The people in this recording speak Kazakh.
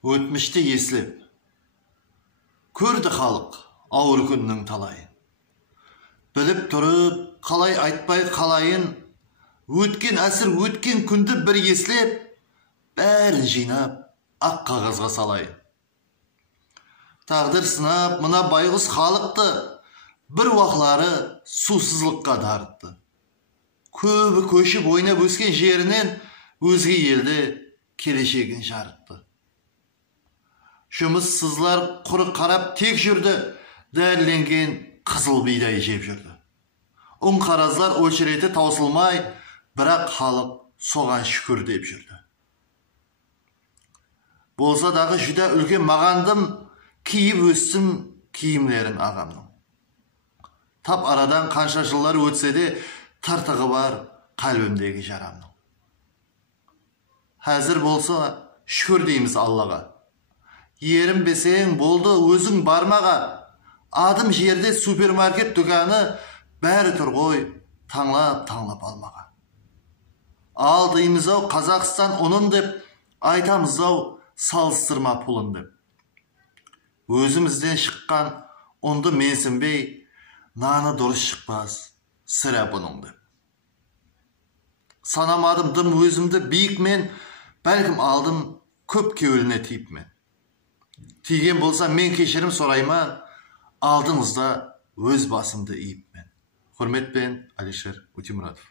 Өтмішті еслеп, көрді халық ауыр күннің талайын. Біліп тұрып, қалай айтпай қалайын, өткен әсір өткен күнді бір еслеп, бәрін жинап, ақ қағазға салайын. Тағдыр сынап, мына байғұс халықты бір уақлары сусызлыққа дарытты. Көбі көшіп ойнап өскен жерінен өзге елді келешегін жарытты. Жұмыссызлар құры қарап тек жүрді, дәрленген қызыл бидай жеп жүрді. Қаразлар өлшіреті таусылмай, бірақ халық соған шүкір деп жүрді. Болса дағы жүдә үлкен мағандым, киіп өстім киімлерін ағамның. Тап арадан қанша жылдар өтсе де, тартығы бар қалбімдегі жарамның. Әзір болса шүкір дейміз Аллаға. Ерім бесең болды өзің бармаға, адым жерде супермаркет дүканы бәрі тұр ғой таңлап алмаға. Ал дейміз-ау Қазақстан ұнын деп, айтамыз-ау салыстырма пұлын деп. Өзімізден шыққан ұнды менсінбей, наны дұрыс шықпас сірә бұның деп. Санамадым дым өзімді биік мен, бәлкім алдым көп кеуіліне тиіп мен. Тиген болса мен кешірім сұрайма, алдыңызда өз басымды иіп мен. Құрметпен, Алишер Утемуратов.